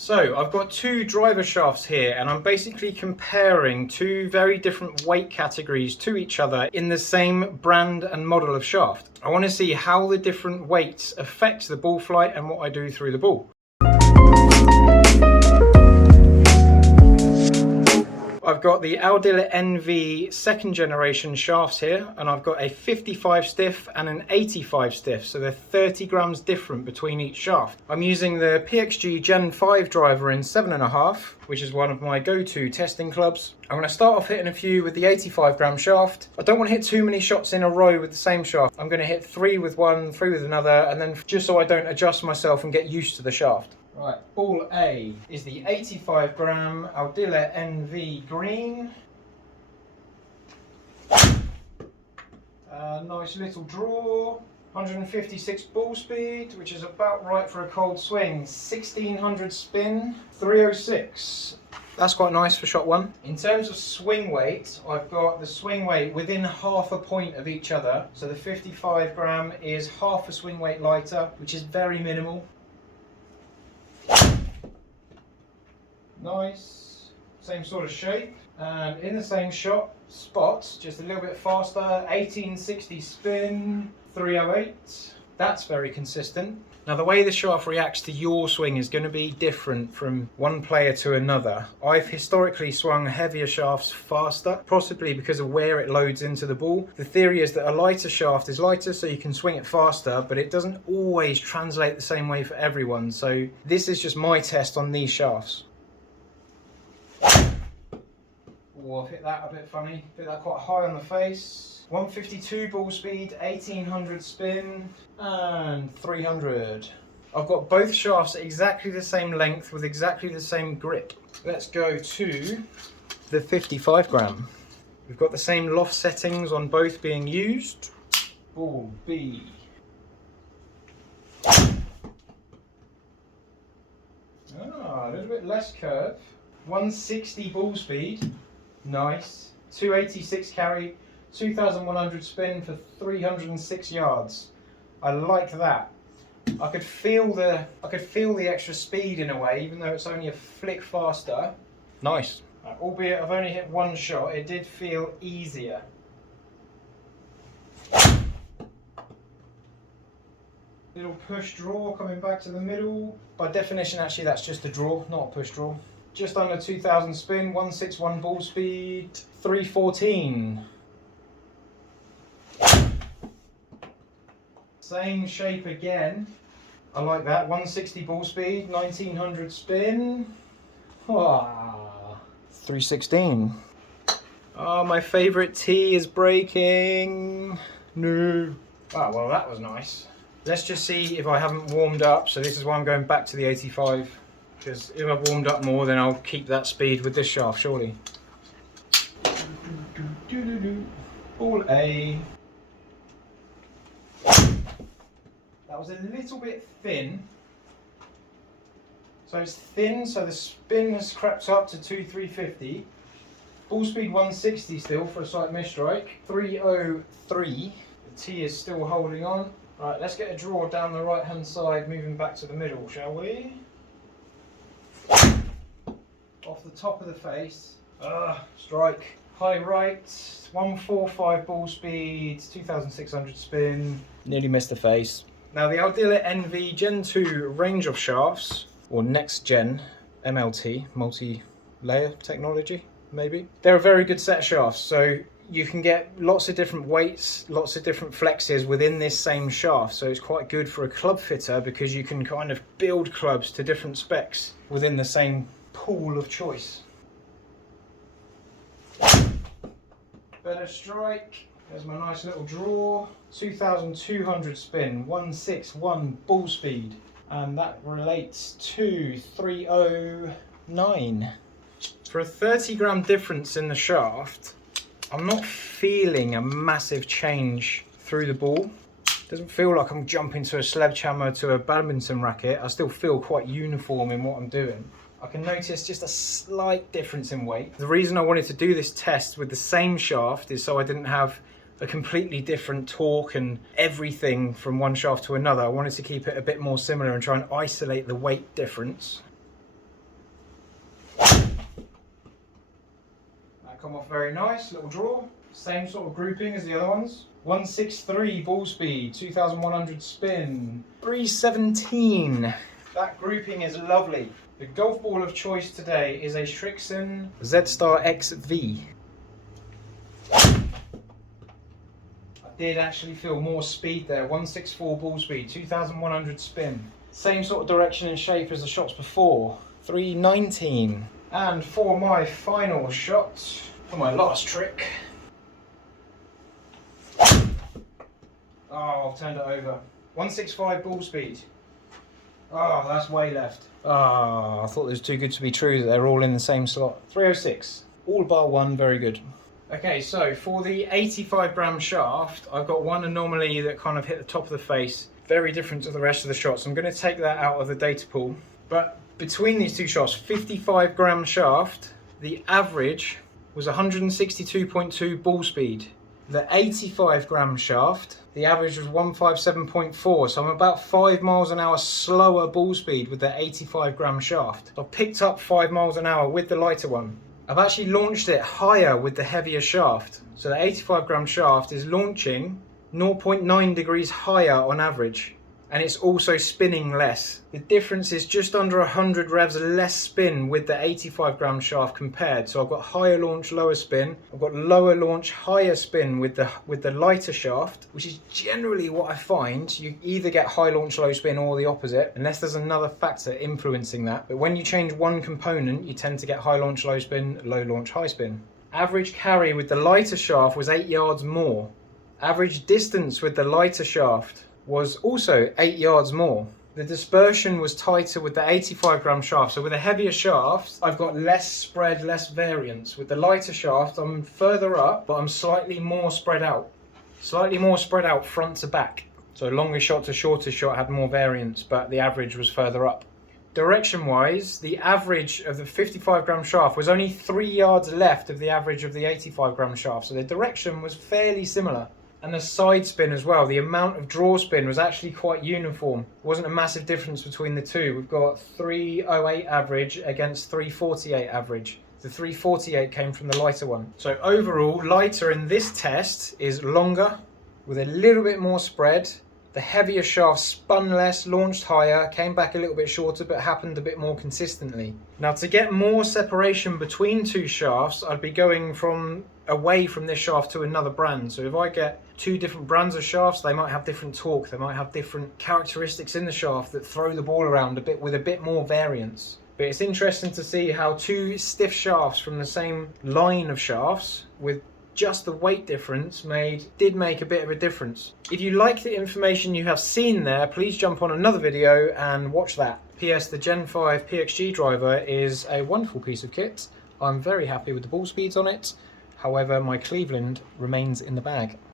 So I've got two driver shafts here and I'm basically comparing two very different weight categories to each other in the same brand and model of shaft. I want to see how the different weights affect the ball flight and what I do through the ball. I've got the Aldila NV second generation shafts here, and I've got a 55 stiff and an 85 stiff, so they're 30 grams different between each shaft. I'm using the PXG Gen 5 driver in 7.5, which is one of my go-to testing clubs. I'm going to start off hitting a few with the 85 gram shaft. I don't want to hit too many shots in a row with the same shaft. I'm going to hit 3 with one, 3 with another, and then just so I don't adjust myself and get used to the shaft. Right, ball A is the 85 gram Aldila NV green. Nice little draw. 156 ball speed, which is about right for a cold swing. 1600 spin, 306. That's quite nice for shot one. In terms of swing weight, I've got the swing weight within half a point of each other. So the 55 gram is half a swing weight lighter, which is very minimal. Nice, same sort of shape, and in the same spot, just a little bit faster, 1860 spin, 308. That's very consistent. Now the way the shaft reacts to your swing is going to be different from one player to another. I've historically swung heavier shafts faster, possibly because of where it loads into the ball. The theory is that a lighter shaft is lighter so you can swing it faster, but it doesn't always translate the same way for everyone. So this is just my test on these shafts. Oh, I've hit that a bit funny, hit that quite high on the face. 152 ball speed, 1800 spin, and 300. I've got both shafts at exactly the same length with exactly the same grip. Let's go to the 55 gram. We've got the same loft settings on both being used. Ball B. A little bit less curve. 160 ball speed. Nice. 286 carry, 2100 spin for 306 yards. I like that. I could feel the extra speed in a way, even though it's only a flick faster. Nice. Albeit I've only hit one shot, it did feel easier. Little push draw coming back to the middle. By definition, actually, that's just a draw, not a push draw. Just under 2000 spin, 161 ball speed, 314. Same shape again. I like that. 160 ball speed, 1900 spin. 316. Oh, my favourite tee is breaking. No. Oh, well, that was nice. Let's just see if I haven't warmed up. So this is why I'm going back to the 85. Because if I've warmed up more, then I'll keep that speed with this shaft, surely. Ball A. That was a little bit thin. So it's thin, so the spin has crept up to 2350. Ball speed 160 still for a slight misstrike. 303. The tee is still holding on. Right, let's get a draw down the right hand side, moving back to the middle, shall we? Off the top of the face. Strike. High right. 145 ball speed, 2600 spin. Nearly missed the face. Now the Aldila NV Gen 2 range of shafts, or next gen MLT, multi-layer technology, maybe. They're a very good set of shafts, so you can get lots of different weights, lots of different flexes within this same shaft. So it's quite good for a club fitter because you can kind of build clubs to different specs within the same pool of choice. Better strike. There's my nice little draw. 2200 spin, 161 ball speed. And that relates to 309. For a 30 gram difference in the shaft, I'm not feeling a massive change through the ball. Doesn't feel like I'm jumping to a sledgehammer to a badminton racket. I still feel quite uniform in what I'm doing. I can notice just a slight difference in weight. The reason I wanted to do this test with the same shaft is so I didn't have a completely different torque and everything from one shaft to another. I wanted to keep it a bit more similar and try and isolate the weight difference. That come off very nice, little drawer. Same sort of grouping as the other ones. 163 ball speed, 2100 spin, 317. That grouping is lovely. The golf ball of choice today is a Strixon Z-Star XV. I did actually feel more speed there. 164 ball speed, 2100 spin. Same sort of direction and shape as the shots before. 319. And for my final shot, for my last trick. Oh, I've turned it over. 165 ball speed. Oh, that's way left. Ah, I thought it was too good to be true that they're all in the same slot. 306. All bar one, very good. Okay, so for the 85 gram shaft, I've got one anomaly that kind of hit the top of the face. Very different to the rest of the shots. I'm going to take that out of the data pool. But between these two shots, 55 gram shaft, the average was 162.2 ball speed. The 85 gram shaft, the average was 157.4, so I'm about 5 miles an hour slower ball speed with the 85 gram shaft. I've picked up 5 miles an hour with the lighter one. I've actually launched it higher with the heavier shaft. So the 85 gram shaft is launching 0.9 degrees higher on average. And it's also spinning less. The difference is just under 100 revs less spin with the 85 gram shaft compared. So I've got higher launch, lower spin. I've got lower launch, higher spin with the lighter shaft, which is generally what I find. You either get high launch, low spin or the opposite, unless there's another factor influencing that. But when you change one component, you tend to get high launch, low spin, low launch, high spin. Average carry with the lighter shaft was 8 yards more. Average distance with the lighter shaft was also 8 yards more. The dispersion was tighter with the 85 gram shaft. So with a heavier shaft, I've got less spread, less variance. With the lighter shaft, I'm further up, but I'm slightly more spread out. Slightly more spread out front to back. So longer shot to shorter shot had more variance, but the average was further up. Direction wise, the average of the 55 gram shaft was only 3 yards left of the average of the 85 gram shaft. So the direction was fairly similar. And the side spin as well, the amount of draw spin was actually quite uniform. It wasn't a massive difference between the two. We've got 308 average against 348 average. The 348 came from the lighter one. So overall, lighter in this test is longer, with a little bit more spread. The heavier shaft spun less, launched higher, came back a little bit shorter, but happened a bit more consistently. Now to get more separation between two shafts, I'd be going away from this shaft to another brand. So if I get two different brands of shafts, they might have different torque, they might have different characteristics in the shaft that throw the ball around a bit with a bit more variance. But it's interesting to see how two stiff shafts from the same line of shafts with just the weight difference did make a bit of a difference. If you like the information you have seen there, please jump on another video and watch that. PS, the Gen 5 PXG driver is a wonderful piece of kit. I'm very happy with the ball speeds on it. However, my Cleveland remains in the bag.